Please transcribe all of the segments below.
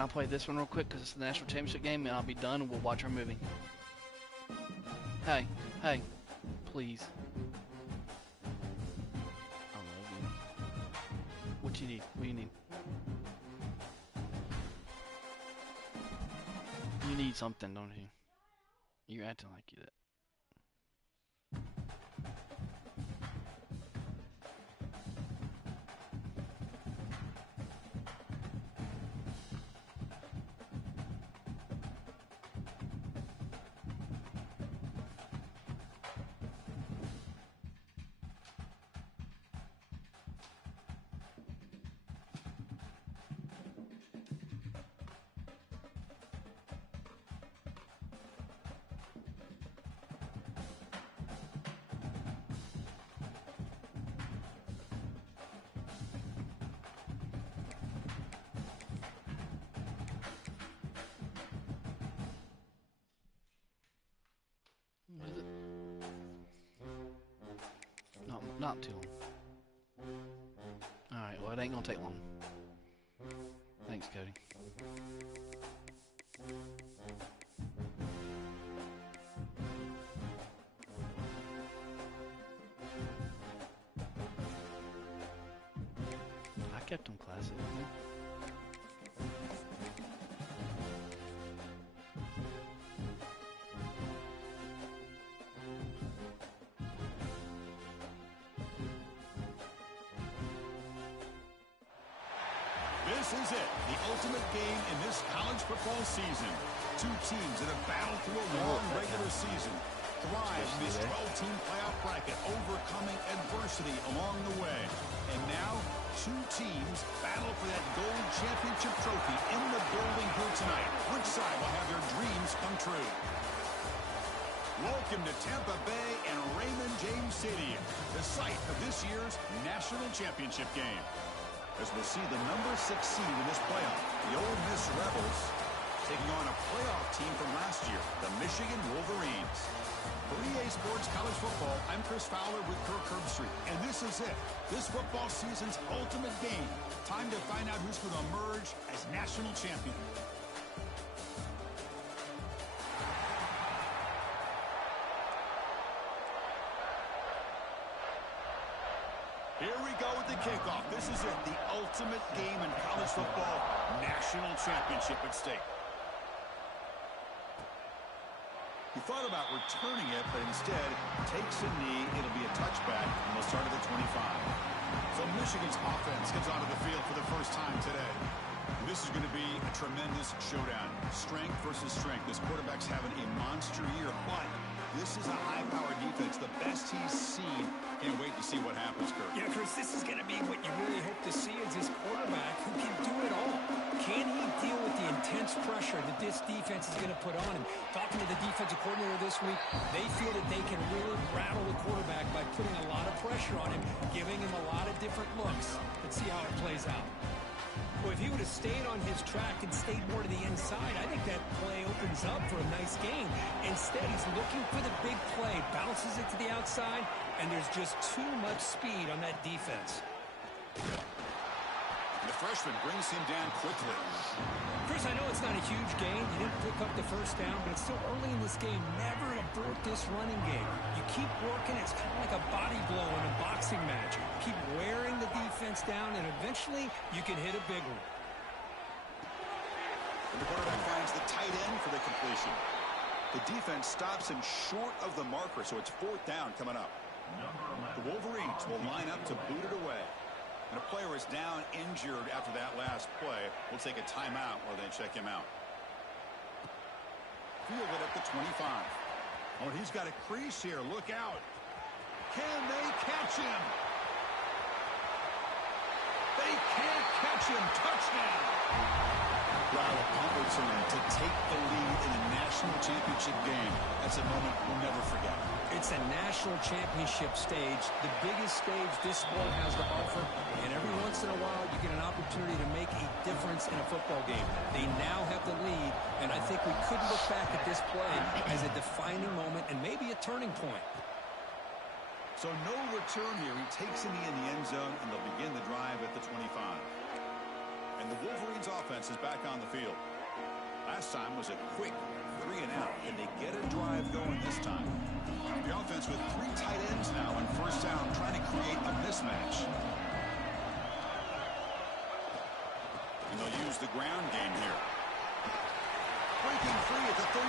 can I play this one real quick because it's the national championship game, and I'll be done and we'll watch our movie. Hey, hey, please. I love you. What you need? What you need? You need something, don't you? You're acting like you did. Is it? No, not too long. Alright, well it ain't gonna take long. Thanks, Cody. I kept them classy, didn't I? This is it, the ultimate game in this college football season. Two teams that have battled through a long regular season, thrive in this 12-team playoff bracket, overcoming adversity along the way. And now, two teams battle for that gold championship trophy in the building here tonight. Which side will have their dreams come true? Welcome to Tampa Bay and Raymond James Stadium, the site of this year's national championship game. As we'll see the number 6 seed in this playoff, the Ole Miss Rebels, taking on a playoff team from last year, the Michigan Wolverines. For EA Sports College Football, I'm Chris Fowler with Kirk Herbstreit, and this is it, this football season's ultimate game. Time to find out who's going to emerge as national champion. Here we go with the kickoff. This is it, the ultimate game in college football, national championship at stake. He thought about returning it, but instead takes a knee. It'll be a touchback, and they'll start at the 25. So Michigan's offense comes onto the field for the first time today. This is going to be a tremendous showdown. Strength versus strength. This quarterback's having a monster year, but this is a high-powered defense, the best he's seen. Can't wait to see what happens, Kirk. Yeah, Chris, this is going to be what you really hope to see is this quarterback who can do it all. Can he deal with the intense pressure that this defense is going to put on him? Talking to the defensive coordinator this week, they feel that they can really rattle the quarterback by putting a lot of pressure on him, giving him a lot of different looks. Let's see how it plays out. Well, if he would have stayed on his track and stayed more to the inside, I think that play opens up for a nice game. Instead, he's looking for the big play, bounces it to the outside, and there's just too much speed on that defense. The freshman brings him down quickly. Chris, I know it's not a huge gain. You didn't pick up the first down, but it's still early in this game. Never abort this running game. You keep working. It's kind of like a body blow in a boxing match. Keep wearing the defense down, and eventually you can hit a big one. And the quarterback finds the tight end for the completion. The defense stops him short of the marker, so it's 4th down coming up. The Wolverines will line up to boot it away. And a player is down injured after that last play. We'll take a timeout while they check him out. Field it at the 25. Oh, he's got a crease here. Look out. Can they catch him? They can't catch him. Touchdown. Wow, a punt return to take the lead in a national championship game. That's a moment we'll never forget. It's a national championship stage, the biggest stage this sport has to offer, and every once in a while you get an opportunity to make a difference in a football game. They now have the lead, and I think we could look back at this play as a defining moment and maybe a turning point. So no return here. He takes a knee in the end zone, and they'll begin the drive at the 25. And the Wolverines offense is back on the field. Last time was a quick 3-and-out. Can they get a drive going this time? The offense with 3 tight ends now on first down, trying to create a mismatch. And they'll use the ground game here. Breaking free at the 35.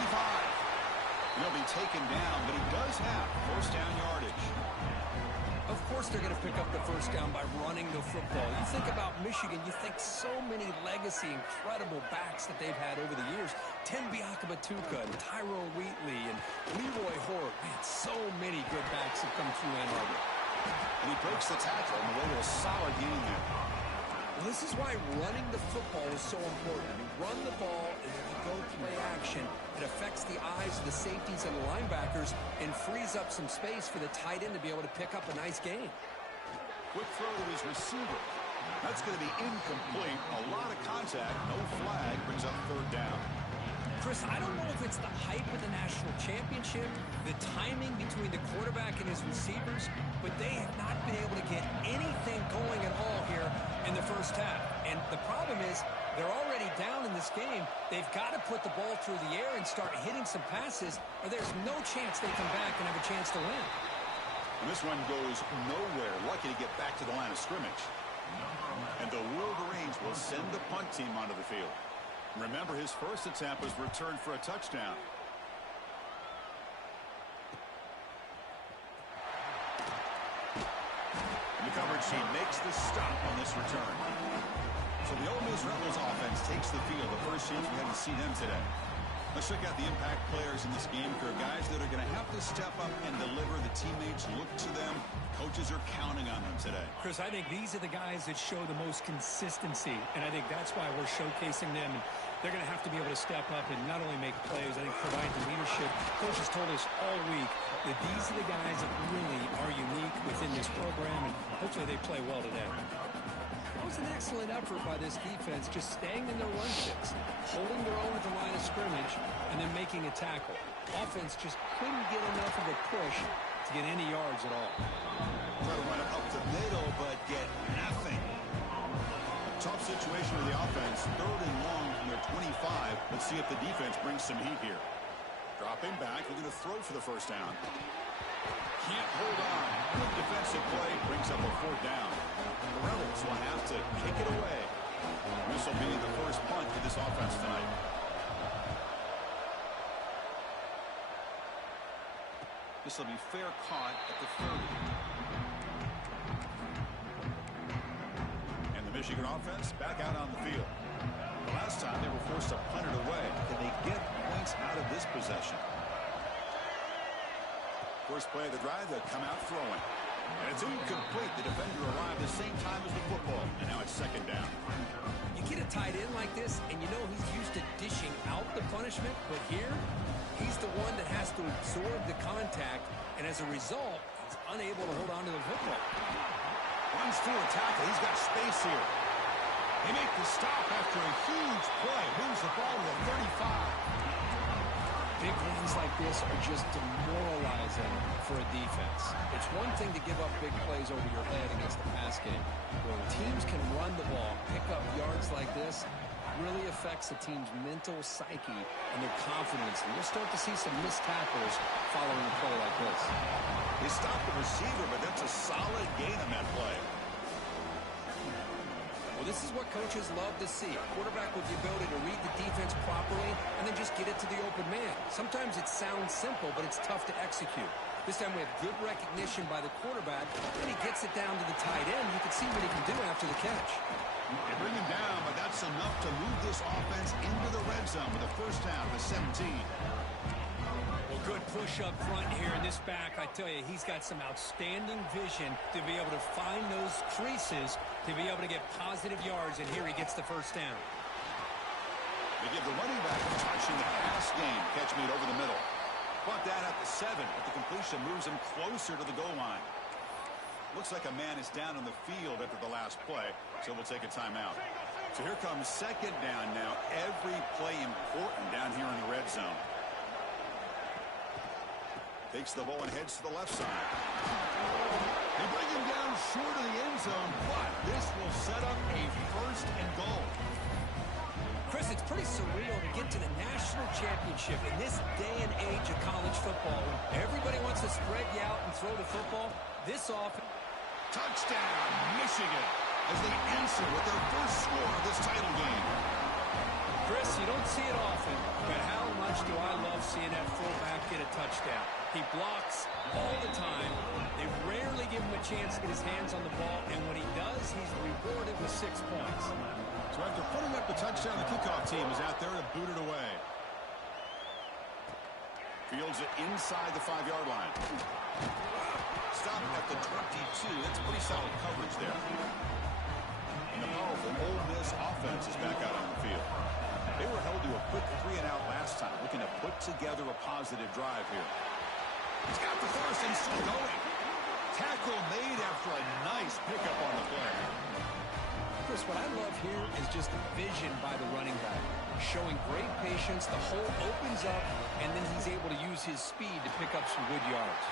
He'll be taken down, but he does have first down yardage. Of course they're going to pick up the first down by running the football. You think about Michigan, you think so many legacy, incredible backs that they've had over the years. Tim Biakabatuka and Tyrone Wheatley and Leroy Hort. Man, so many good backs have come through Ann Arbor. And he breaks the tackle on the way to a solid gain there. Well, this is why running the football is so important. You run the ball and then you go play action. It affects the eyes of the safeties and the linebackers and frees up some space for the tight end to be able to pick up a nice gain. Quick throw to his receiver. That's going to be incomplete. A lot of contact. No flag. Brings up third down. Chris, I don't know if it's the hype of the national championship, the timing between the quarterback and his receivers, but they have not been able to get anything going at all here in the first half. And the problem is they're already down in this game. They've got to put the ball through the air and start hitting some passes, or there's no chance they come back and have a chance to win. And this one goes nowhere. Lucky to get back to the line of scrimmage. And the Wolverines will send the punt team onto the field. Remember, his first attempt was returned for a touchdown. And the coverage team makes the stop on this return. So the Ole Miss Rebels offense takes the field. The first chance we had to see them today. Let's check out the impact players in this game for guys that are going to have to step up and deliver. The teammates look to them. Coaches are counting on them today. Chris, I think these are the guys that show the most consistency, and I think that's why we're showcasing them. And they're going to have to be able to step up and not only make plays, I think provide the leadership. Coaches told us all week that these are the guys that really are unique within this program, and hopefully they play well today. That was an excellent effort by this defense, just staying in their run fits, holding their own at the line of scrimmage, and then making a tackle. Offense just couldn't get enough of a push to get any yards at all. Try to run it up the middle, but get nothing. Tough situation for the offense. 3rd and long from their 25. Let's see if the defense brings some heat here. Dropping back, looking to throw for the first down. Can't hold on. Good defensive play, brings up a 4th down. The Rebels will have to kick it away. This will be the first punt for this offense tonight. This will be fair caught at the 30. And the Michigan offense back out on the field. The last time they were forced to punt it away. Can they get points out of this possession? First play of the drive, they'll come out throwing. And it's incomplete. The defender arrived the same time as the football. And now it's 2nd down. You get a tight end like this, and you know he's used to dishing out the punishment, but here, he's the one that has to absorb the contact, and as a result, he's unable to hold on to the football. Runs through a tackle. He's got space here. They make the stop after a huge play. Moves the ball to the 35. Big runs like this are just demoralizing for a defense. It's one thing to give up big plays over your head against the pass game. When teams can run the ball, pick up yards like this, really affects the team's mental psyche and their confidence. And you'll start to see some missed tackles following a play like this. They stopped the receiver, but that's a solid gain on that play. Well, this is what coaches love to see. A quarterback with the ability to read the defense properly and then just get it to the open man. Sometimes it sounds simple, but it's tough to execute. This time we have good recognition by the quarterback, and he gets it down to the tight end. You can see what he can do after the catch. They bring him down, but that's enough to move this offense into the red zone with a first down to 17. Well, good push up front here in this back. I tell you, he's got some outstanding vision to be able to find those creases, to be able to get positive yards, and here he gets the first down. They give the running back a touch in the pass game. Catch made over the middle. Brought that at the 7, but the completion moves him closer to the goal line. Looks like a man is down on the field after the last play, so we'll take a timeout. So here comes 2nd down now. Every play important down here in the red zone. Takes the ball and heads to the left side. They bring him down short of the end zone, but this will set up a 1st and goal. It's pretty surreal to get to the national championship in this day and age of college football. When everybody wants to spread you out and throw the football, this offense. Touchdown, Michigan, as they answer with their first score of this title game. Chris, you don't see it often, but how much do I love seeing that fullback get a touchdown. He blocks all the time. They rarely give him a chance to get his hands on the ball, and when he does, he's rewarded with 6 points. So after putting up the touchdown, the kickoff team is out there to boot it away. Fields it inside the 5-yard line. Stop at the 22. That's pretty solid coverage there. And the powerful Ole Miss offense is back out on the field. They were held to a quick 3-and-out last time, looking to put together a positive drive here. He's got the first and still going. Tackle made after a nice pickup on the play. Chris, what I love here is just the vision by the running back. Showing great patience, the hole opens up, and then he's able to use his speed to pick up some good yards.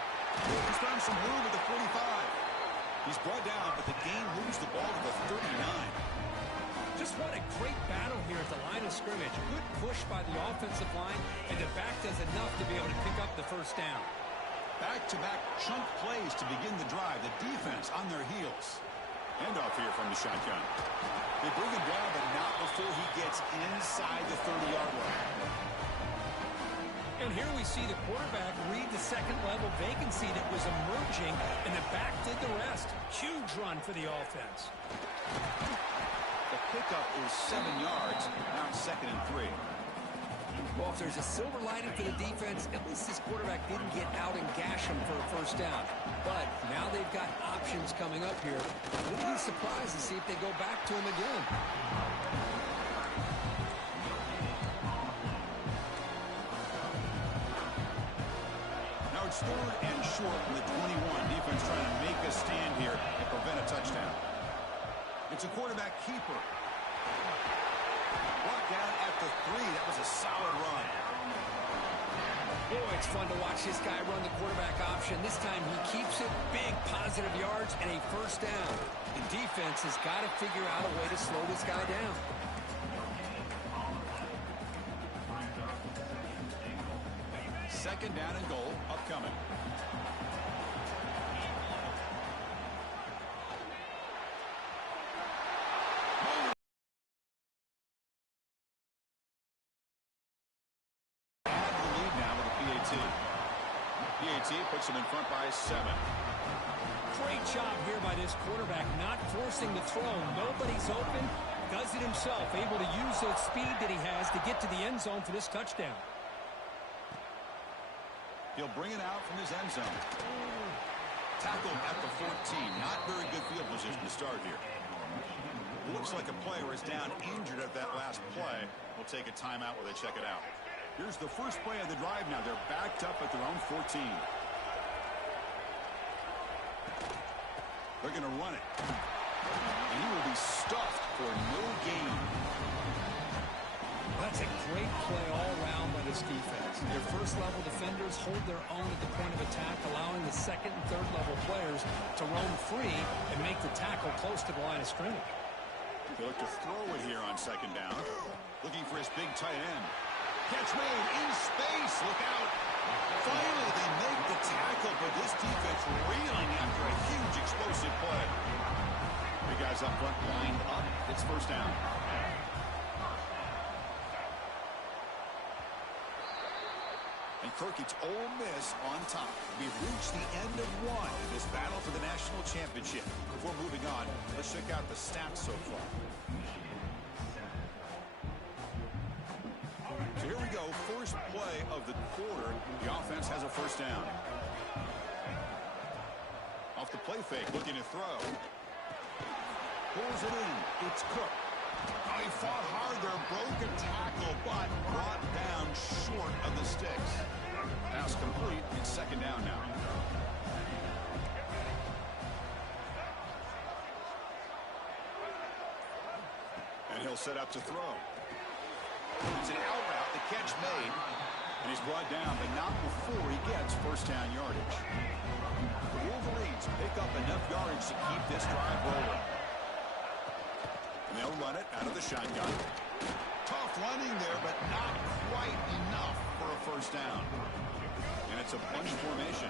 He's found some room at the 45. He's brought down, but the game moves the ball to the 39. Just what a great battle here at the line of scrimmage. Good push by the offensive line, and the back does enough to be able to pick up the first down. Back-to-back chunk plays to begin the drive. The defense on their heels. Handoff here from the shotgun. They bring him down, but not before he gets inside the 30-yard line. And here we see the quarterback read the second-level vacancy that was emerging, and the back did the rest. Huge run for the offense. The pickup is 7 yards. Now it's 2nd and 3. Well, if there's a silver lining for the defense, at least this quarterback didn't get out and gash him for a first down. But now they've got options coming up here. Wouldn't be surprised to see if they go back to him again. Now it's 3rd and short from the 21. Defense trying to make a stand here and prevent a touchdown. It's a quarterback keeper. Brought down at the 3. That was a solid run. Boy, it's fun to watch this guy run the quarterback option. This time he keeps it, big positive yards, and a first down. The defense has got to figure out a way to slow this guy down. Second down and goal upcoming. PAT puts him in front by 7. Great job here by this quarterback, not forcing the throw. Nobody's open. Does it himself, able to use that speed that he has to get to the end zone for this touchdown. He'll bring it out from his end zone. Tackled at the 14. Not very good field position to start here. Looks like a player is down injured at that last play. We'll take a timeout while they check it out. Here's the first play of the drive now. They're backed up at their own 14. They're going to run it. And he will be stuffed for no gain. That's a great play all around by this defense. Their first-level defenders hold their own at the point of attack, allowing the second and third-level players to roam free and make the tackle close to the line of scrimmage. They look to throw it here on second down. Looking for his big tight end. Catch made in space. Look out. Finally, they make the tackle, but this defense reeling after a huge explosive play. Three guys up front lined up. It's first down. And Kirk, it's Ole Miss on top. We've reached the end of one in this battle for the national championship. Before moving on, let's check out the stats so far. So here we go, first play of the quarter. The offense has a first down. Off the play fake, looking to throw. Pulls it in. It's Cook. Oh, he fought hard there, broke a tackle, but brought down short of the sticks. Pass complete. It's second down now. And he'll set up to throw. It's an out route, the catch made, and he's brought down, but not before he gets first down yardage. The Wolverines pick up enough yardage to keep this drive rolling. And they'll run it out of the shotgun. Tough running there, but not quite enough for a first down. And it's a bunch formation.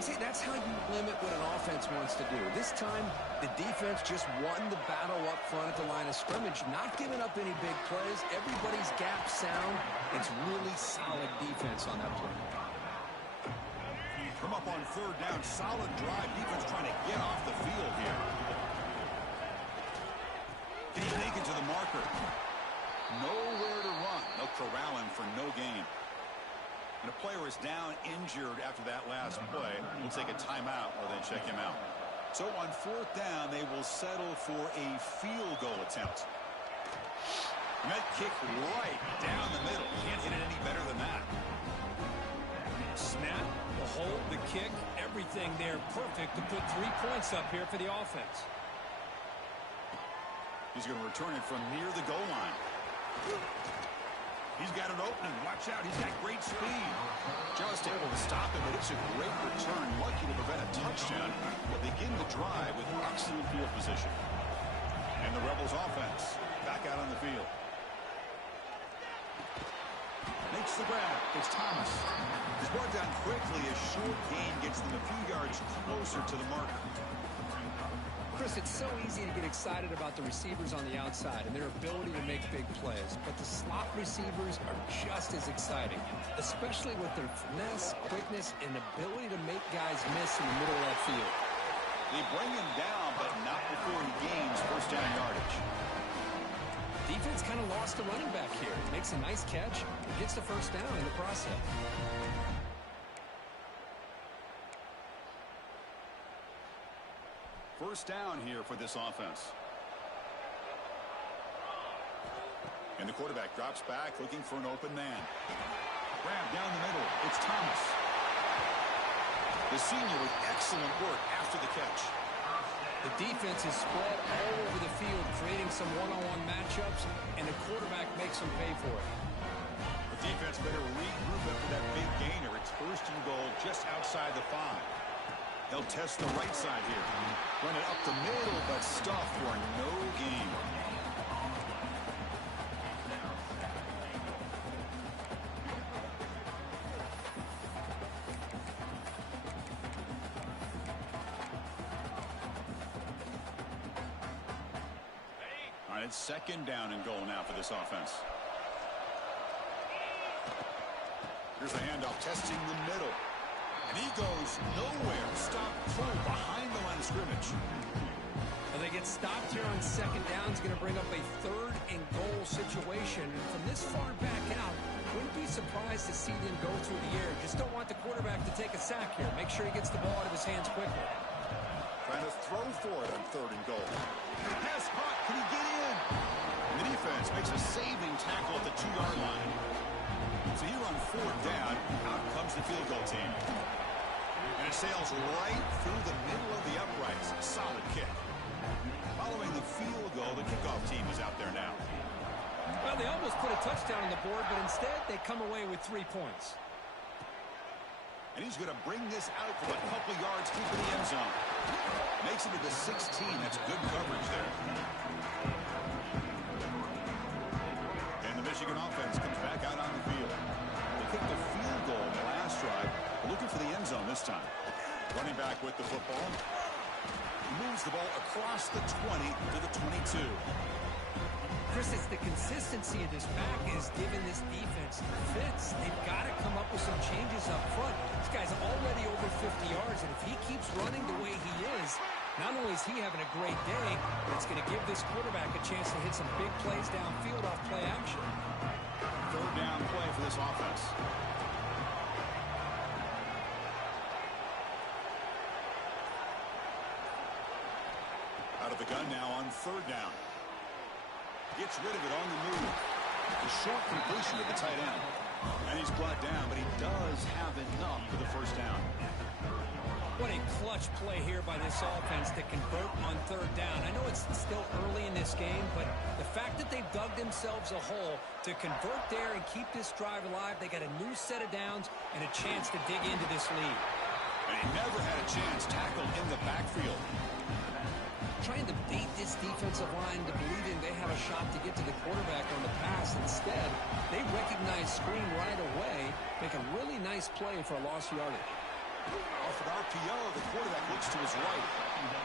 See, that's how you limit what an offense wants to do. This time, the defense just won the battle up front at the line of scrimmage, not giving up any big plays. Everybody's gap sound. It's really solid defense on that play. Come up on third down. Solid drive. Defense trying to get off the field here. Can he make it to the marker? Nowhere to run. They'll corral him for no gain. And a player is down injured after that last play. We'll take a timeout or then check him out. So on fourth down, they will settle for a field goal attempt. And that kick right down the middle. Can't hit it any better than that. Snap, the hold, the kick, everything there perfect to put 3 points up here for the offense. He's going to return it from near the goal line. He's got an opening. Watch out. He's got great speed. Just able to stop him, but it's a great return. Lucky to prevent a touchdown. But begin the drive with excellent field position. And the Rebels offense back out on the field. Makes the grab. It's Thomas. He's brought down quickly. A short gain gets them a few yards closer to the marker. Chris, it's so easy to get excited about the receivers on the outside and their ability to make big plays, but the slot receivers are just as exciting, especially with their finesse, quickness, and ability to make guys miss in the middle of that field. They bring him down, but not before he gains first down yardage. Defense kind of lost the running back here. He makes a nice catch and gets the first down in the process. First down here for this offense. And the quarterback drops back looking for an open man. Grab down the middle. It's Thomas. The senior with excellent work after the catch. The defense is spread all over the field, creating some one-on-one matchups, and the quarterback makes them pay for it. The defense better regroup after that big gainer. It's first and goal just outside the 5. They'll test the right side here. Run it up the middle, but stuff for no gain. All right, it's second down and goal now for this offense. Here's a handoff testing the middle. And he goes nowhere. Stop pull behind the line of scrimmage. Well, they get stopped here on second down. It's going to bring up a third and goal situation. And from this far back out, wouldn't be surprised to see them go through the air. Just don't want the quarterback to take a sack here. Make sure he gets the ball out of his hands quickly. Trying to throw for it on third and goal. Pass caught. Can he get in? And the defense makes a saving tackle at the 2-yard line. So here on fourth down, out comes the field goal team. And it sails right through the middle of the uprights. Solid kick. Following the field goal, the kickoff team is out there now. Well, they almost put a touchdown on the board, but instead they come away with 3 points. And he's going to bring this out from a couple yards deep in the end zone. Makes it to the 16. That's good coverage there. And the Michigan offense comes back out on the field. They kicked a field goal in the last drive. Looking for the end zone this time. Running back with the football. He moves the ball across the 20 to the 22. Chris, it's the consistency of this back is giving this defense fits. They've got to come up with some changes up front. This guy's already over 50 yards, and if he keeps running the way he is, not only is he having a great day, but it's going to give this quarterback a chance to hit some big plays downfield off play action. Third down play for this offense. Out of the gun now on third down. Gets rid of it on the move. A short completion to the tight end. And he's brought down, but he does have enough for the first down. What a clutch play here by this offense to convert on third down. I know it's still early in this game, but the fact that they've dug themselves a hole to convert there and keep this drive alive, they got a new set of downs and a chance to dig into this lead. And he never had a chance tackled in the backfield. Trying to bait this defensive line to believing they have a shot to get to the quarterback on the pass. Instead, recognized screen right away, make a really nice play for a lost yardage. Off an RPO, the quarterback looks to his right.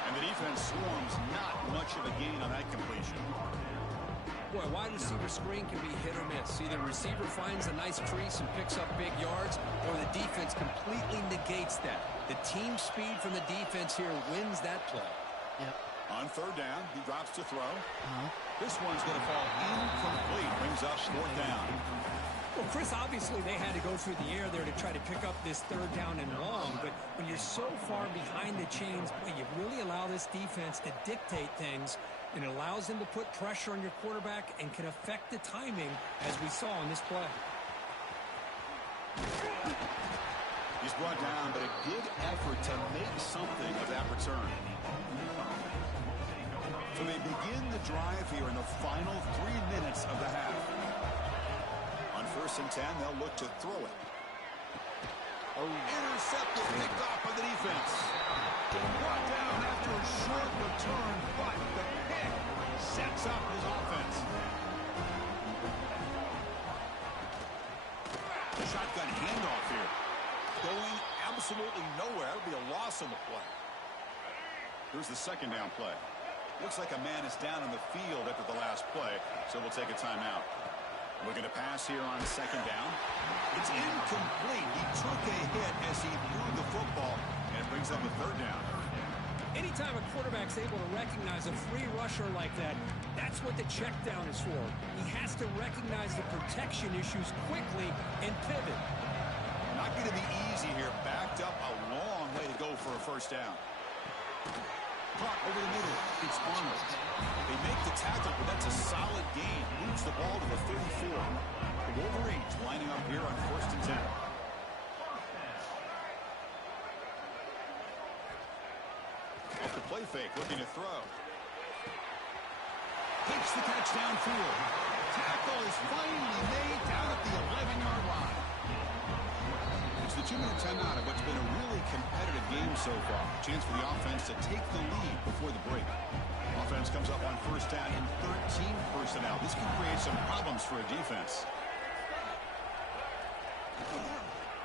And the defense swarms, not much of a gain on that completion. Boy, wide receiver screen can be hit or miss. Either the receiver finds a nice crease and picks up big yards, or the defense completely negates that. The team speed from the defense here wins that play. Yep. On third down, he drops to throw. This one's going to fall incomplete. Brings up fourth down. Well, Chris, obviously they had to go through the air there to try to pick up this third down and long, but when you're so far behind the chains, boy, you really allow this defense to dictate things, and it allows them to put pressure on your quarterback and can affect the timing, as we saw in this play. He's brought down, but a good effort to make something of that return. So they begin the drive here in the final 3 minutes of the half. On 1st and 10, they'll look to throw it. Intercepted, picked off by the defense. Brought down after a short return, but the pick sets up his offense. Shotgun handoff here. Going absolutely nowhere. It'll be a loss on the play. Here's the second down play. Looks like a man is down on the field after the last play, so we'll take a timeout. Looking to pass here on second down. It's incomplete. He took a hit as he threw the football, and it brings up a third down. Anytime a quarterback's able to recognize a free rusher like that, that's what the check down is for. He has to recognize the protection issues quickly and pivot. Not going to be easy here. Backed up a long way to go for a first down. Caught over the middle. It's Arnold. They make the tackle, but that's a solid gain. Moves the ball to the 34. The Wolverines lining up here on 1st and 10. Off the play fake, looking to throw. Takes the catch downfield. Tackle is finally made down at the 11-yard line. It's the 2-minute timeout of what's been a really competitive game so far. Chance for the offense to take the lead before the break. Offense comes up on 1st down in 13 personnel. This can create some problems for a defense.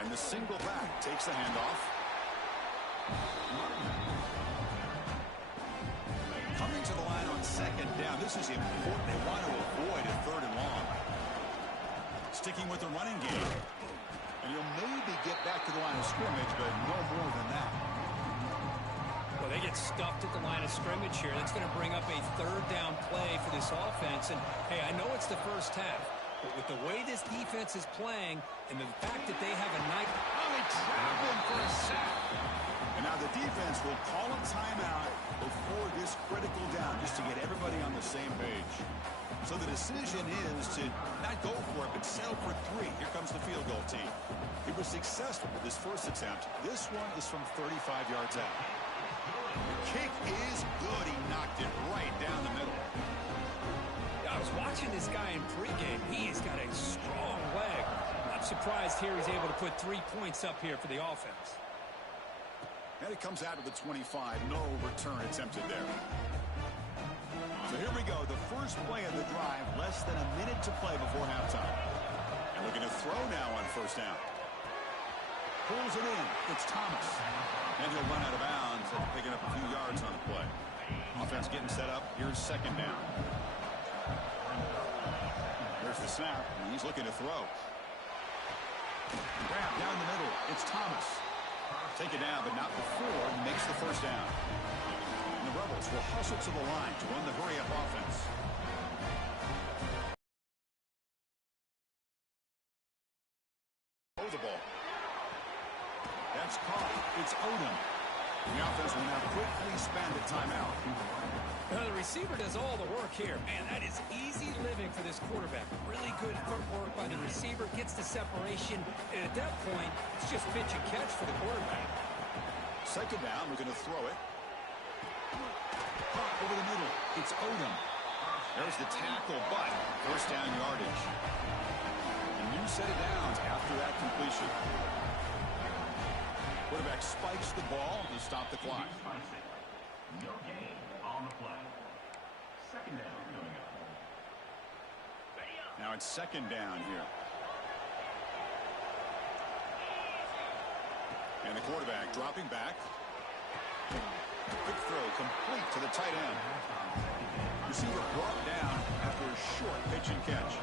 And the single back takes the handoff. Coming to the line on second down. This is important. They want to avoid a third and long. Sticking with the running game. And you'll maybe get back to the line of scrimmage, but no more than that. Well, they get stuffed at the line of scrimmage here. That's going to bring up a third down play for this offense. And, hey, I know it's the first half, but with the way this defense is playing and the fact that they have a night... Oh, they trap him for a sack. And now the defense will call a timeout before this critical down, just to get everybody on the same page. So the decision is to not go for it, but settle for 3. Here comes the field goal team. He was successful with his first attempt. This one is from 35 yards out. The kick is good. He knocked it right down the middle. I was watching this guy in pregame. He's got a strong leg. Not surprised here he's able to put 3 points up here for the offense. And it comes out of the 25. No return attempted there. So here we go, the first play of the drive, less than a minute to play before halftime. And we're going to throw now on 1st down. Pulls it in. It's Thomas. And he'll run out of bounds after picking up a few yards on the play. Offense getting set up. Here's second down. There's the snap, and he's looking to throw. Grab down the middle. It's Thomas. Take it down, but not before he makes the first down. And the Rebels will hustle to the line to run the hurry-up offense. Throw the ball. That's caught. It's Odom. The offense will now quickly spend a timeout. The receiver does all the work here. Man, that is easy living for this quarterback. Really good footwork by the receiver. Gets the separation. And at that point, it's just pitch and catch for the quarterback. Second down, we're going to throw it. Caught over the middle. It's Odom. There's the tackle, but first down yardage. A new set of downs after that completion. Quarterback spikes the ball to stop the clock. No gain on the play. Second down coming up. Now it's second down here. And the quarterback dropping back. Quick throw complete to the tight end. Receiver brought down after a short pitch and catch.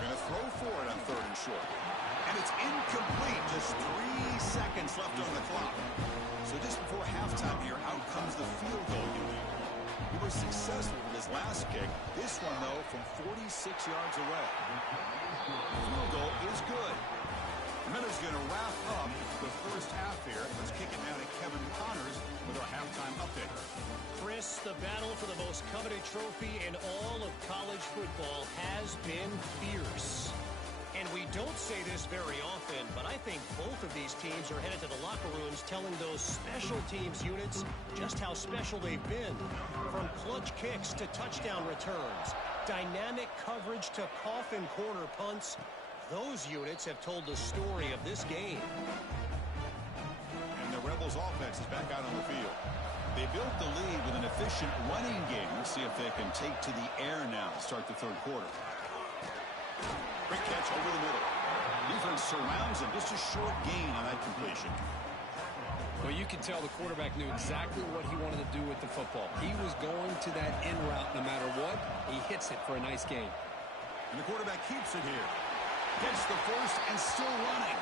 They're going to throw for it on 3rd and short. And it's incomplete. Just 3 seconds left on the clock. So just before halftime here, out comes the field goal unit. He was successful with his last kick. This one, though, from 46 yards away. The field goal is good. Miller's going to wrap up the first half here. Let's kick it down to Kevin Connors with our halftime update. Chris, the battle for the most coveted trophy in all of college football has been fierce. And we don't say this very often, but I think both of these teams are headed to the locker rooms telling those special teams units just how special they've been. From clutch kicks to touchdown returns, dynamic coverage to coffin corner punts, those units have told the story of this game. And the Rebels offense is back out on the field. They built the lead with an efficient running game. Let's see if they can take to the air now to start the 3rd quarter. Quick catch over the middle. Defense surrounds him. Just a short gain on that completion. Well, you can tell the quarterback knew exactly what he wanted to do with the football. He was going to that in route no matter what. He hits it for a nice gain. And the quarterback keeps it here. Gets the first and still running.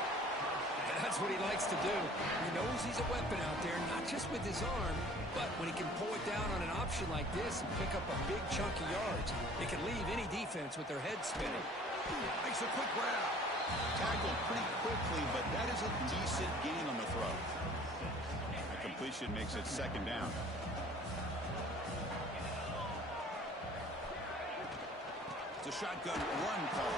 And that's what he likes to do. He knows he's a weapon out there, not just with his arm, but when he can pull it down on an option like this and pick up a big chunk of yards, it can leave any defense with their head spinning. Makes a quick grab. Tackled pretty quickly, but that is a decent gain on the throw. The completion makes it 2nd down. It's a shotgun run call.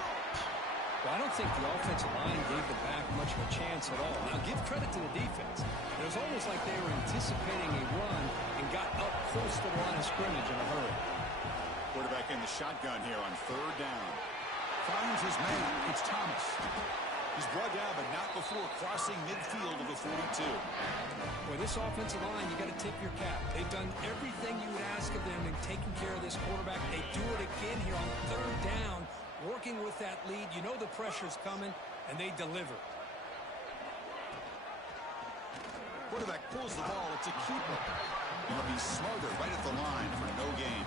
Well, I don't think the offensive line gave the back much of a chance at all. Now, give credit to the defense. It was almost like they were anticipating a run and got up close to the line of scrimmage in a hurry. Quarterback in the shotgun here on 3rd down. Finds his man. It's Thomas. He's brought down, but not before crossing midfield of the 42. Well, this offensive line, you got to tip your cap. They've done everything you would ask of them in taking care of this quarterback. They do it again here on 3rd down, working with that lead. You know the pressure's coming, and they deliver. Quarterback pulls the ball. It's a keeper. He'll be smothered right at the line for no gain.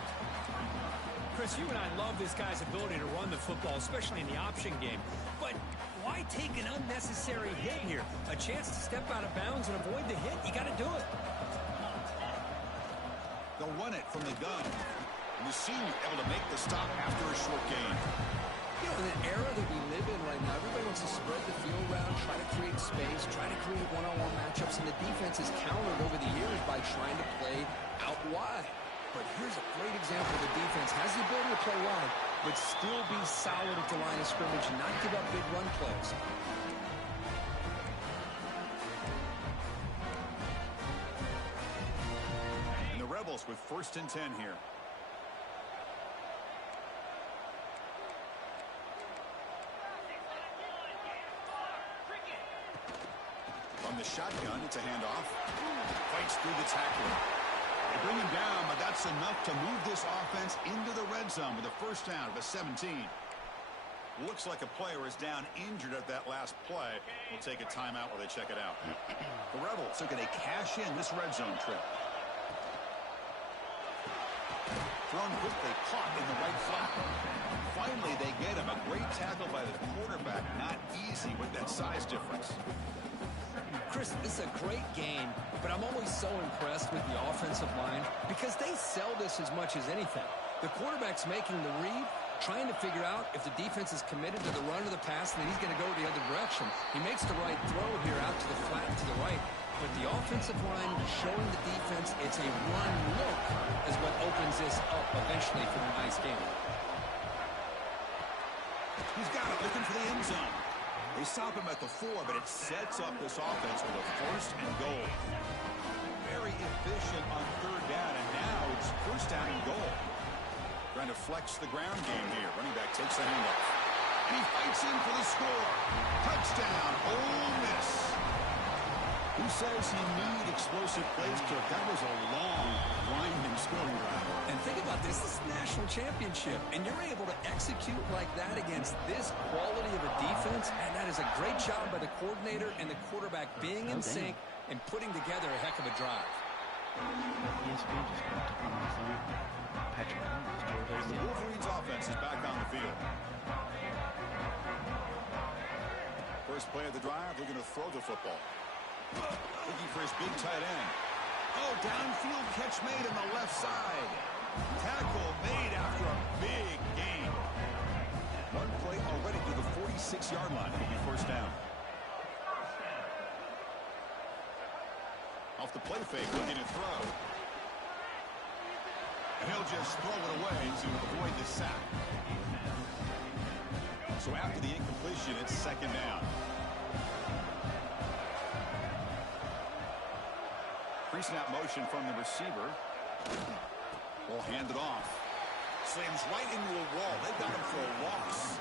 Chris, you and I love this guy's ability to run the football, especially in the option game. But why take an unnecessary hit here? A chance to step out of bounds and avoid the hit? You got to do it. They'll run it from the gun. And the senior able to make the stop after a short gain. You know, in the era that we live in right now, everybody wants to spread the field around, try to create space, try to create one-on-one matchups, and the defense has countered over the years by trying to play out wide. But here's a great example of the defense. Has the ability to play wide, but still be solid at the line of scrimmage and not give up big run plays. And the Rebels with 1st and 10 here. From the shotgun, it's a handoff. Fights through the tackler. They bring him down, but that's enough to move this offense into the red zone with a 1st down at the 17. Looks like a player is down injured at that last play. We'll take a timeout while they check it out. The Rebels are going to cash in this red zone trip. Thrown quickly, caught in the right flat. Finally, they get him. A great tackle by the quarterback. Not easy with that size difference. Chris, this is a great game, but I'm always so impressed with the offensive line because they sell this as much as anything. The quarterback's making the read, trying to figure out if the defense is committed to the run or the pass, and then he's going to go the other direction. He makes the right throw here out to the flat to the right, but the offensive line showing the defense it's a run look is what opens this up eventually for a nice game. He's got it, looking for the end zone. They stop him at the 4, but it sets up this offense with a 1st and goal. Very efficient on 3rd down, and now it's 1st down and goal. Trying to flex the ground game here. Running back takes the handoff. And he fights in for the score. Touchdown, Ole Miss. Who says he need explosive plays, Kirk? That was a long, winding scoring drive. And think about this. This is a national championship, and you're able to execute like that against this quality of a defense, and that is a great job by the coordinator and the quarterback being in sync and putting together a heck of a drive. ESPN just popped up on my phone. Patrick Mahomes scored The again. Wolverines offense is back on the field. First play of the drive, they're going to throw the football. Looking for his big tight end. Oh, downfield catch made on the left side. Tackle made after a big gain. One play already to the 46-yard line. It'll be first down. Off the play fake, looking to throw. And he'll just throw it away to avoid the sack. So after the incompletion, it's second down. Pre-snap motion from the receiver. Will hand it off. Slams right into a wall. They've got him for a loss.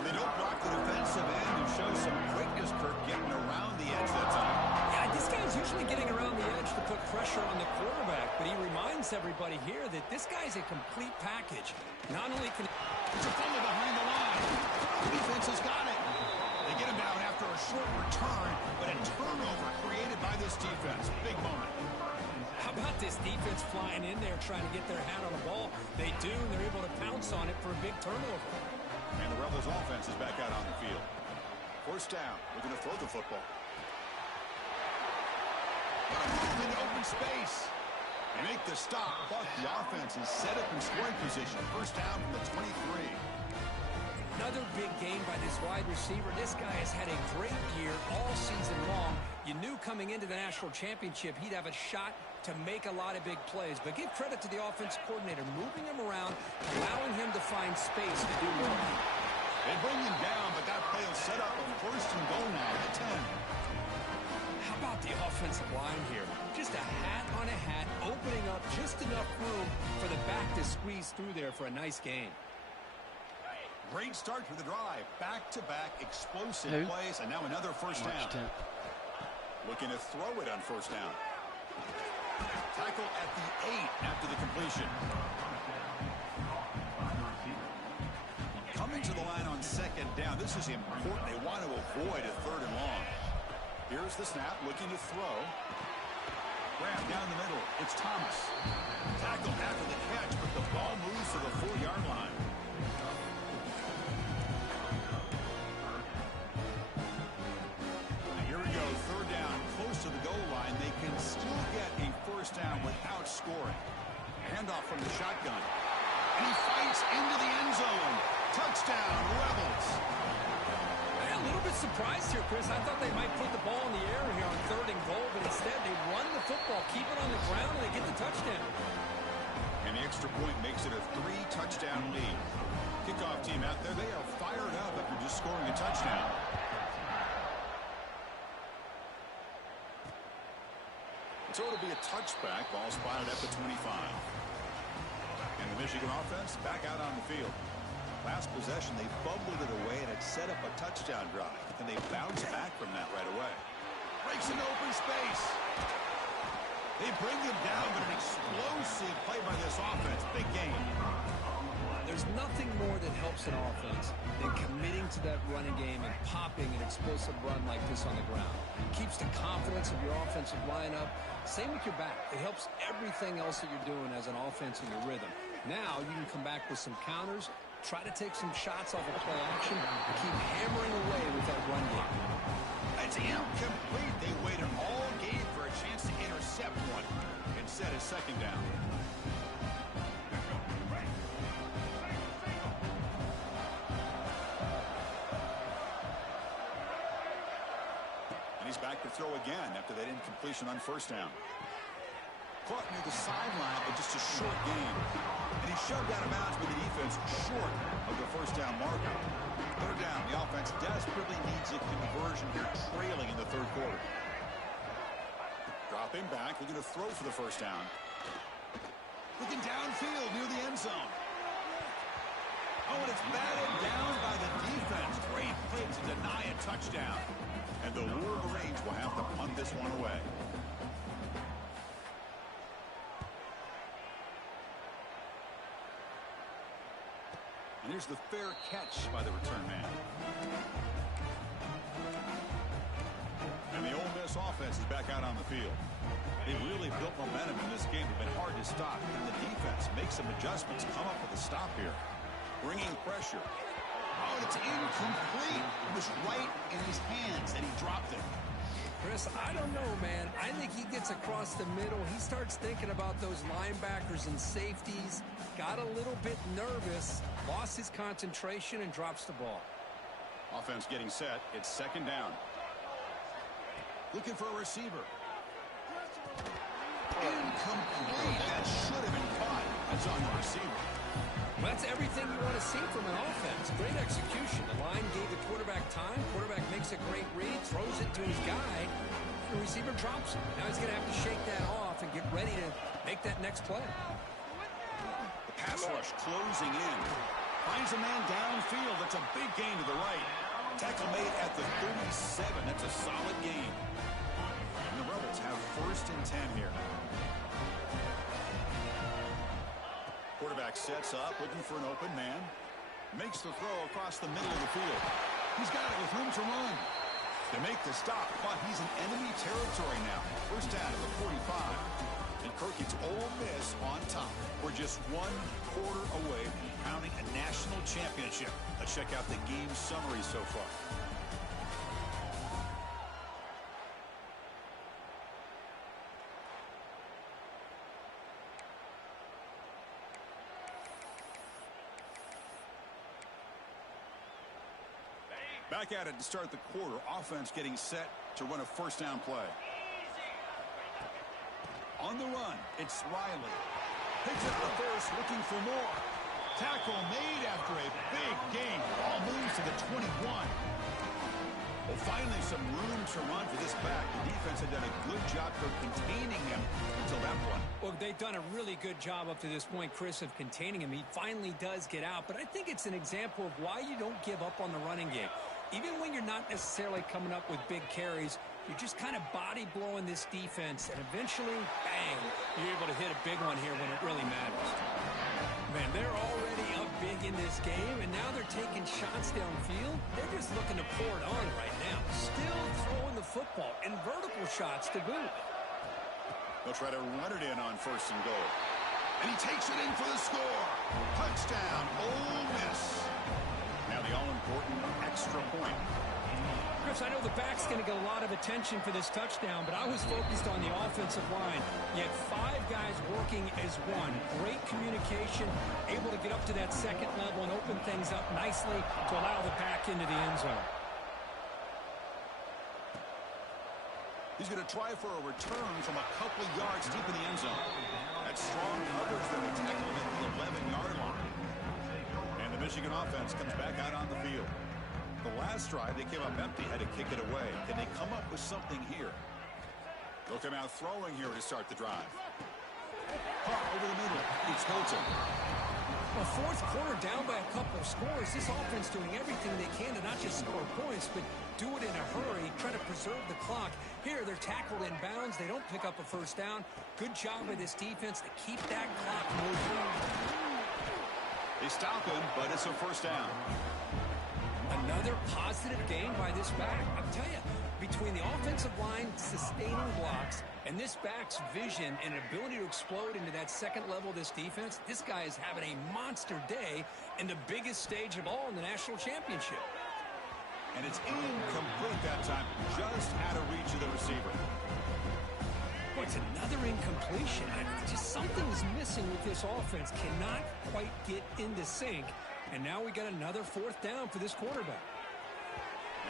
They don't block the defensive end and show some quickness, Kirk, getting around the edge that time. Yeah, this guy's usually getting around the edge to put pressure on the quarterback, but he reminds everybody here that this guy's a complete package. Not only can... It's a fumble behind the line. The defense has got it. They get him down after a short return, but a turnover created by this defense. Big moment. How about this defense flying in there trying to get their hand on the ball? They do, and they're able to pounce on it for a big turnover. And the Rebels offense is back out on the field. First down. We're going to throw the football. Got a move into open space. And make the stop, but the offense is set up in scoring position. First down from the 23. Another big game by this wide receiver. This guy has had a great year all season long. You knew coming into the national championship he'd have a shot to make a lot of big plays. But give credit to the offense coordinator, moving him around, allowing him to find space to do well. They bring him down, but that play will set up a first and goal now at the 10. How about the offensive line here? Just a hat on a hat, opening up just enough room for the back to squeeze through there for a nice gain. Great start to the drive. Back-to-back explosive plays, and now another first down. 10th. Looking to throw it on first down. Tackle at the 8 after the completion. Coming to the line on second down. This is important. They want to avoid a third and long. Here's the snap, looking to throw. Grab down the middle. It's Thomas. Tackle after the catch, but the ball moves to the 4-yard line. Here we go, third down, close to the goal line. They can still get a first down without scoring. Handoff from the shotgun. And he fights into the end zone. Touchdown, Rebels. A little bit surprised here, Chris. I thought they might put the ball in the air here on third and goal, but instead they run the football, keep it on the ground, and they get the touchdown. And the extra point makes it a 3-touchdown lead. Kickoff team out there, they are fired up after just scoring a touchdown. So it'll be a touchback, ball spotted at the 25. And the Michigan offense back out on the field. Last possession, they fumbled it away, and it set up a touchdown drive. And they bounce back from that right away. Breaks into open space. They bring him down, but an explosive play by this offense. Big game. There's nothing more that helps an offense than committing to that running game and popping an explosive run like this on the ground. Keeps the confidence of your offensive lineup. Same with your back. It helps everything else that you're doing as an offense in your rhythm. Now you can come back with some counters, try to take some shots off of play action, and keep hammering away with that run game. It's incomplete. They waited all game for a chance to intercept one and set a second down. And he's back to throw again after that incompletion on first down. Caught near the sideline, but just a short game. And he shoved out of bounds with the defense short of the first down marker. Third down, the offense desperately needs a conversion here, trailing in the third quarter. Dropping back, looking to throw for the first down. Looking downfield near the end zone. Oh, and it's batted down by the defense. Great play to deny a touchdown. And the Wolverines will have to punt this one away. And here's the fair catch by the return man. And the Ole Miss offense is back out on the field. They really built momentum in this game. They've been hard to stop. And the defense makes some adjustments, come up with a stop here. Bringing pressure. Oh, it's incomplete. It was right in his hands, and he dropped it. Chris, I don't know, man. I think he gets across the middle. He starts thinking about those linebackers and safeties. Got a little bit nervous, lost his concentration, and drops the ball. Offense getting set. It's second down. Looking for a receiver. Incomplete. That should have been caught. That's on the receiver. Well, that's everything you want to see from an offense. Great execution. The line gave the quarterback time. Quarterback makes a great read, throws it to his guy. The receiver drops it. Now he's going to have to shake that off and get ready to make that next play. The pass rush closing in. Finds a man downfield. That's a big gain to the right. Tackle made at the 37. That's a solid gain. And the Rebels have 1st and 10 here. Quarterback sets up, looking for an open man. Makes the throw across the middle of the field. He's got it with room to run. They make the stop, but he's in enemy territory now. First down at the 45. And Kirk gets Ole Miss on top. We're just 1 quarter away from crowning a national championship. Let's check out the game summary so far. Back at it to start the quarter. Offense getting set to run a first down play. On the run, it's Riley. Picks up the first, looking for more. Tackle made after a big gain. Ball moves to the 21. Well, finally some room to run for this back. The defense had done a good job of containing him until that point. Well, they've done a really good job up to this point, Chris, of containing him. He finally does get out, but I think it's an example of why you don't give up on the running game. Even when you're not necessarily coming up with big carries, you're just kind of body blowing this defense, and eventually, bang, you're able to hit a big one here when it really matters. Man, they're already up big in this game, and now they're taking shots downfield. They're just looking to pour it on right now. Still throwing the football, and vertical shots to boot. They'll try to run it in on 1st and goal. And he takes it in for the score. Touchdown, Ole Miss. Now the all-important extra point. Chris, I know the back's going to get a lot of attention for this touchdown, but I was focused on the offensive line. You had 5 guys working as one. Great communication, able to get up to that second level and open things up nicely to allow the back into the end zone. He's going to try for a return from a couple yards deep in the end zone. That strong coverage that we tackle him at the 11-yard line. And the Michigan offense comes back out on the field. The last drive, they came up empty, had to kick it away. Can they come up with something here? They'll come out throwing here to start the drive. Caught over the middle. It's Hilton. Well, 4th quarter down by a couple of scores. This offense doing everything they can to not just score points, but do it in a hurry, try to preserve the clock. Here, they're tackled in bounds. They don't pick up a first down. Good job by this defense to keep that clock moving. They stop him, but it's a first down. Another positive gain by this back. I'll tell you, between the offensive line sustaining blocks and this back's vision and ability to explode into that second level of this defense, this guy is having a monster day in the biggest stage of all in the national championship. And it's incomplete that time, just out of reach of the receiver. Boy, it's another incompletion. Just something's missing with this offense. Cannot quite get into sync. And now we got another 4th down for this quarterback.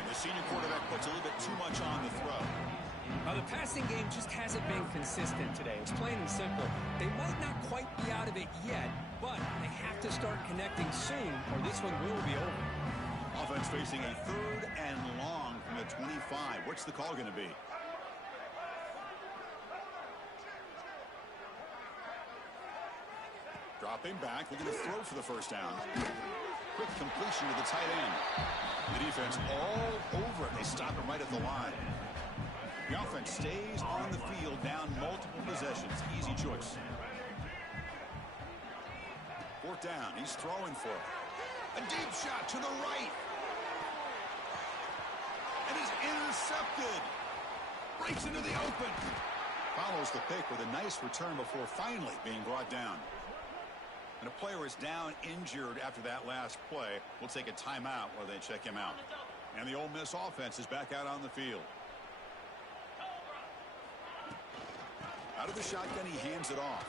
And the senior quarterback puts a little bit too much on the throw. Now, the passing game just hasn't been consistent today. It's plain and simple. They might not quite be out of it yet, but they have to start connecting soon, or this one will be over. Offense facing a 3rd and long from the 25. What's the call going to be? Dropping back, looking to throw for the first down. Quick completion to the tight end. The defense all over it. They stop him right at the line. The offense stays on the field, down multiple possessions. Easy choice. 4th down. He's throwing for it. A deep shot to the right. And is intercepted. Breaks into the open. Follows the pick with a nice return before finally being brought down. And a player is down injured after that last play. We'll take a timeout while they check him out. And the Ole Miss offense is back out on the field. Out of the shotgun, he hands it off.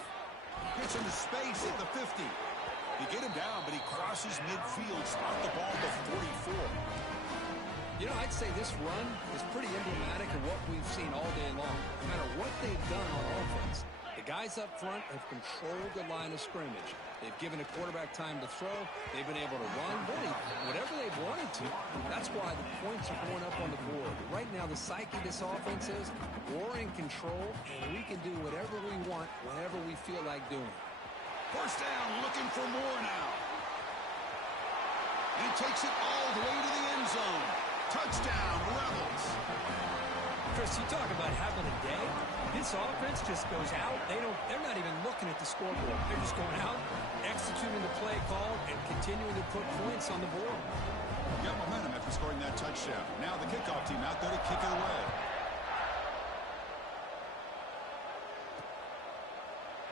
Gets into space at the 50. They get him down, but he crosses midfield, spot the ball to 44. You know, I'd say this run is pretty emblematic of what we've seen all day long. No matter what they've done on offense, the guys up front have controlled the line of scrimmage. They've given a quarterback time to throw. They've been able to run, really, whatever they've wanted to. That's why the points are going up on the board. Right now, the psyche of this offense is we're in control, and we can do whatever we want whenever we feel like doing it. First down, looking for more now. And he takes it all the way to the end zone. Touchdown, Rebels. Chris, you talk about having a day. This offense just goes out. They're not even looking at the scoreboard. They're just going out, executing the play called, and continuing to put points on the board. Got momentum after scoring that touchdown. Now the kickoff team out there to kick it away.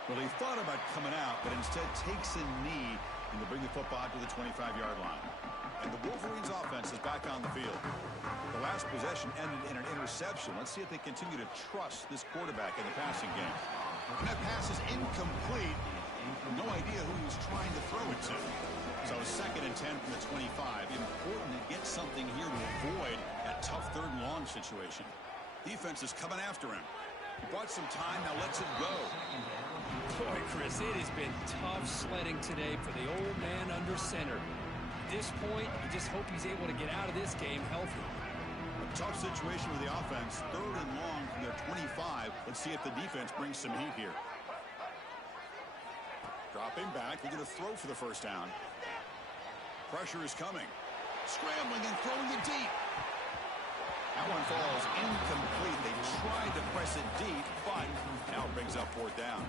Well, he thought about coming out, but instead takes a knee and to bring the football to the 25-yard line. And the Wolverines offense is back on the field. The last possession ended in an interception. Let's see if they continue to trust this quarterback in the passing game. And that pass is incomplete. No idea who he was trying to throw it to. So 2nd and 10 from the 25. Important to get something here to avoid that tough 3rd and long situation. Defense is coming after him. He bought some time, now lets it go. Boy, Chris, it has been tough sledding today for the old man under center. At this point, you just hope he's able to get out of this game healthy. A tough situation with the offense. 3rd and long from their 25. Let's see if the defense brings some heat here. Dropping back, they're going to throw for the first down. Pressure is coming. Scrambling and throwing it deep. That one falls incomplete. They tried to press it deep, but now it brings up 4th down.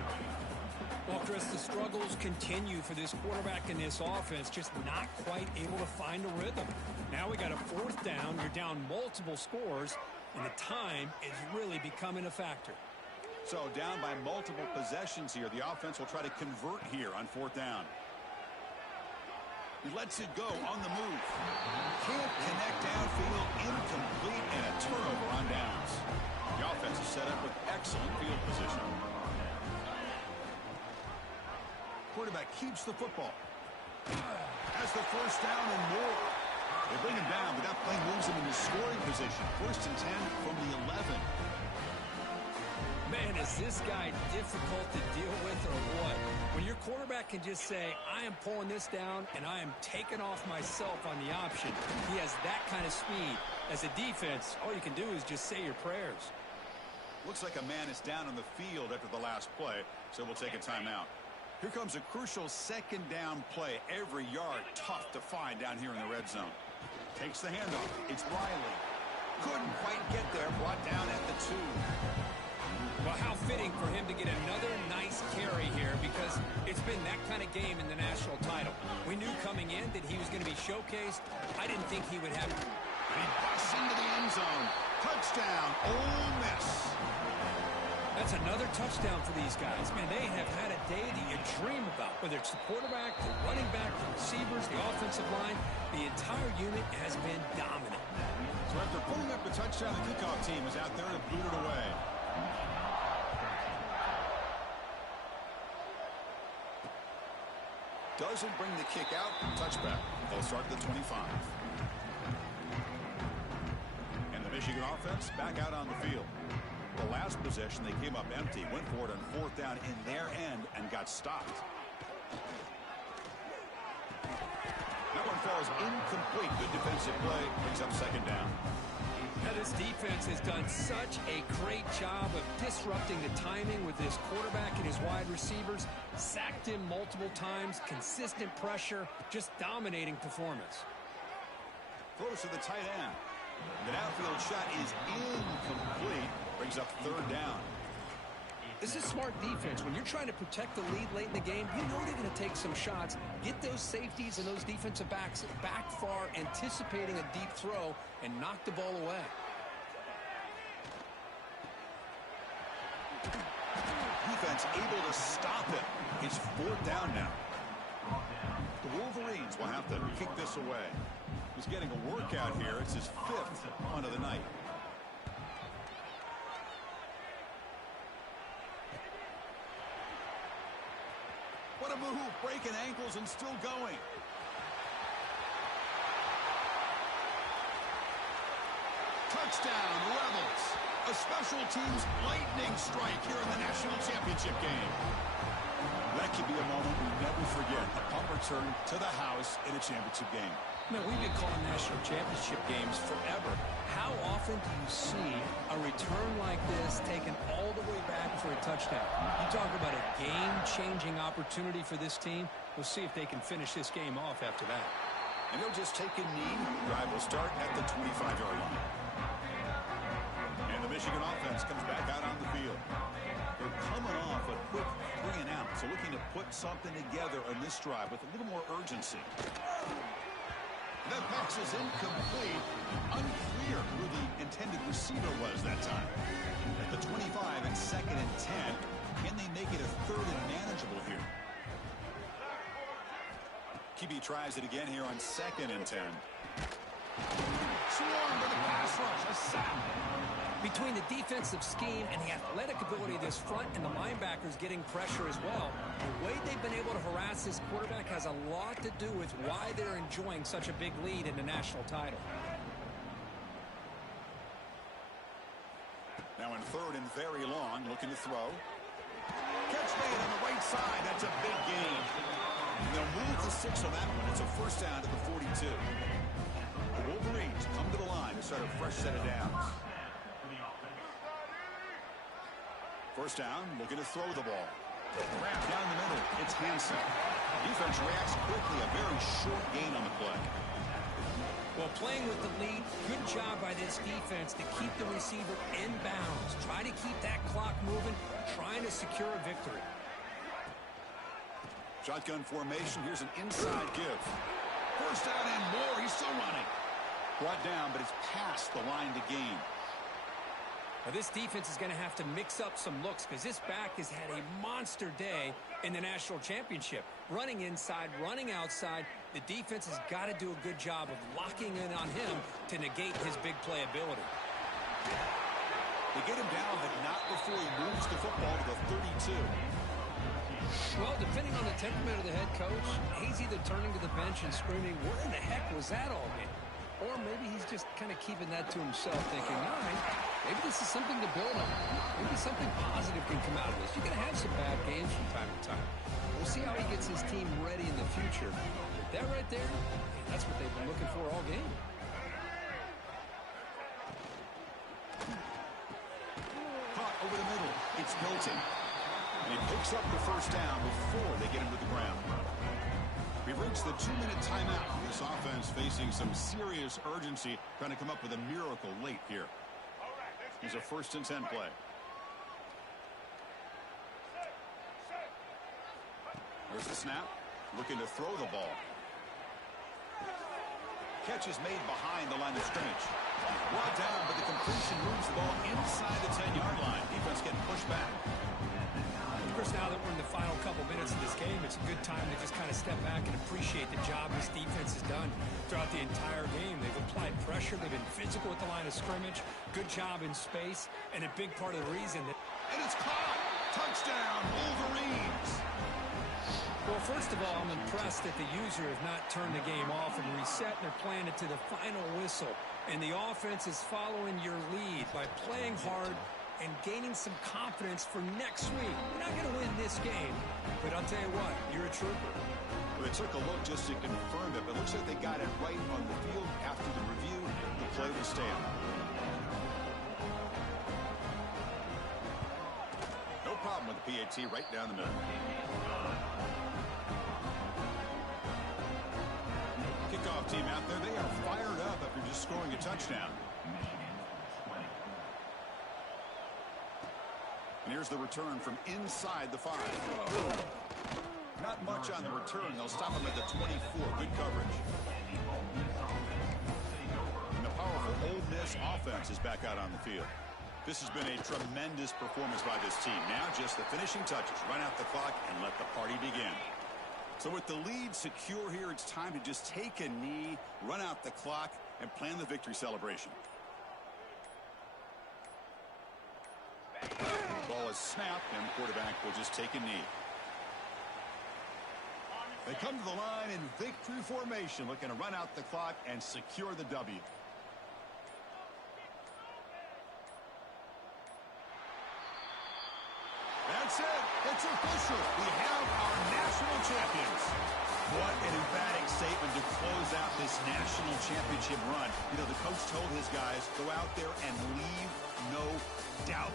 Well, Chris, the struggles continue for this quarterback in this offense, just not quite able to find a rhythm. Now we got a 4th down. You're down multiple scores, and the time is really becoming a factor. So down by multiple possessions here. The offense will try to convert here on 4th down. He lets it go on the move. Can't connect downfield, incomplete, and a turnover on downs. The offense is set up with excellent field position. Quarterback keeps the football. Has the first down and more. They bring him down, but that play moves him into scoring position. 1st and 10 from the 11. Man, is this guy difficult to deal with or what? When your quarterback can just say, I am pulling this down and I am taking off myself on the option. He has that kind of speed. As a defense, all you can do is just say your prayers. Looks like a man is down on the field after the last play, so we'll take a timeout. Here comes a crucial 2nd down play. Every yard tough to find down here in the red zone. Takes the handoff. It's Riley. Couldn't quite get there. Brought down at the 2. Well, how fitting for him to get another nice carry here, because it's been that kind of game in the national title. We knew coming in that he was going to be showcased. I didn't think he would have it. And he busts into the end zone. Touchdown, Ole Miss. That's another touchdown for these guys. Man, they have had a day that you dream about, whether it's the quarterback, the running back, the receivers, the offensive line. The entire unit has been dominant. So after putting up the touchdown, the kickoff team is out there to boot it away. Doesn't bring the kick out. Touchback. They'll start at the 25. And the Michigan offense back out on the field. The last possession, they came up empty, went for it on 4th down in their end and got stopped. That one falls incomplete. Good defensive play. Brings up 2nd down. Now, this defense has done such a great job of disrupting the timing with this quarterback and his wide receivers. Sacked him multiple times, consistent pressure, just dominating performance. Throws to the tight end. The downfield shot is incomplete. Brings up 3rd down. This is smart defense. When you're trying to protect the lead late in the game, you know they're going to take some shots, get those safeties and those defensive backs back far, anticipating a deep throw, and knock the ball away. Defense able to stop it. It's 4th down now. The Wolverines will have to kick this away. He's getting a workout here. It's his 5th punt of the night. What a move, breaking ankles and still going. Touchdown, Rebels. A special teams lightning strike here in the national championship game. That could be a moment we never forget. A punt return to the house in a championship game. Man, we've been calling national championship games forever. How often do you see a return like this taken all the way back for a touchdown? You talk about a game-changing opportunity for this team. We'll see if they can finish this game off after that. And he'll just take a knee. Drive will start at the 25-yard line. And the Michigan offense comes back out on the field. They're coming off a quick 3 and out, so looking to put something together on this drive with a little more urgency. That pass is incomplete. Unclear who the intended receiver was that time. At the 25 and 2nd and 10, can they make it a 3rd and manageable here? QB tries it again here on 2nd and 10. Swarmed with the pass rush. A sack. Between the defensive scheme and the athletic ability of this front and the linebackers getting pressure as well, the way they've been able to harass this quarterback has a lot to do with why they're enjoying such a big lead in the national title. Now in 3rd and very long, looking to throw. Catch made on the right side. That's a big gain. They'll move the 6 on that one. It's a 1st down to the 42. The Wolverines come to the line to start a fresh set of downs. 1st down, looking to throw the ball. Wrapped down the middle, it's Hansen. Defense reacts quickly, a very short gain on the play. Well, playing with the lead, good job by this defense to keep the receiver in bounds. Try to keep that clock moving, trying to secure a victory. Shotgun formation, here's an inside give. 1st down and more, he's still running. Brought down, but it's past the line to gain. Now, this defense is going to have to mix up some looks because this back has had a monster day in the national championship. Running inside, running outside. The defense has got to do a good job of locking in on him to negate his big play ability. They get him down, but not before he moves the football to the 32. Well, depending on the temperament of the head coach, he's either turning to the bench and screaming, "Where in the heck was that all mean?" Or maybe he's just kind of keeping that to himself, thinking, all right, maybe this is something to build on. Maybe something positive can come out of this. You're going to have some bad games from time to time. We'll see how he gets his team ready in the future. But that right there, that's what they've been looking for all game. Caught over the middle. It's Milton. And he picks up the 1st down before they get him to the ground. We've reached the 2-minute timeout. This offense facing some serious urgency, trying to come up with a miracle late here. Here's a 1st and 10 play. There's the snap. Looking to throw the ball. Catch is made behind the line of scrimmage. Brought down, but the completion moves the ball inside the 10-yard line. Defense getting pushed back. Chris, now that we're in the final couple minutes of this game, it's a good time to just kind of step back and appreciate the job this defense has done throughout the entire game. They've applied pressure. They've been physical at the line of scrimmage. Good job in space. And a big part of the reason that... And it's caught! Touchdown, Wolverines! Well, first of all, I'm impressed that the user has not turned the game off and reset, and they're playing it to the final whistle. And the offense is following your lead by playing hard and gaining some confidence for next week. We're not going to win this game, but I'll tell you what, you're a trooper. Well, they took a look just to confirm it, but it looks like they got it right on the field after the review. The play was stand. No problem with the PAT right down the middle. Kickoff team out there, they are fired up after just scoring a touchdown. And here's the return from inside the 5. Not much on the return. They'll stop him at the 24. Good coverage. And the powerful Ole Miss offense is back out on the field. This has been a tremendous performance by this team. Now just the finishing touches. Run out the clock and let the party begin. So with the lead secure here, it's time to just take a knee, run out the clock, and plan the victory celebration. Ball is snapped, and the quarterback will just take a knee. They come to the line in victory formation, looking to run out the clock and secure the W. That's it. It's official. We have our national champions. What an emphatic statement to close out this national championship run. You know, the coach told his guys, go out there and leave no doubt.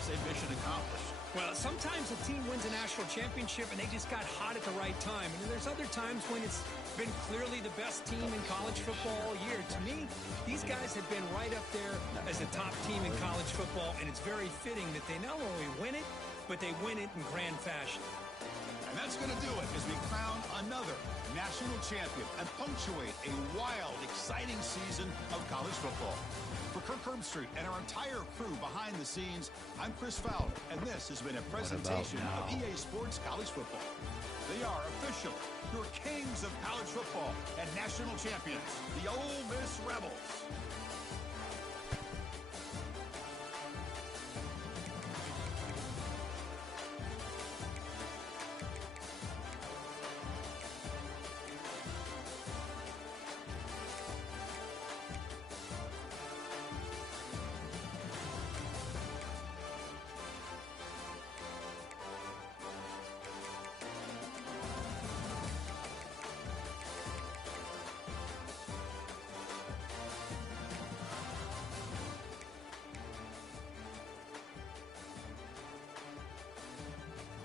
Say mission accomplished. Well, sometimes a team wins a national championship and they just got hot at the right time. And there's other times when it's been clearly the best team in college football all year. To me, these guys have been right up there as a top team in college football, and it's very fitting that they not only win it, but they win it in grand fashion. And that's going to do it as we crown another national champion and punctuate a wild, exciting season of college football. For Kirk Herbstreit and our entire crew behind the scenes, I'm Chris Fowler, and this has been a presentation of EA Sports College Football. They are official, your kings of college football and national champions, the Ole Miss Rebels.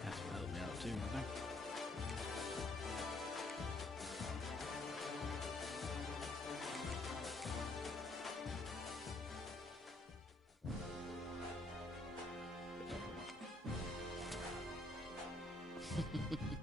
That's what helped me out too, right there.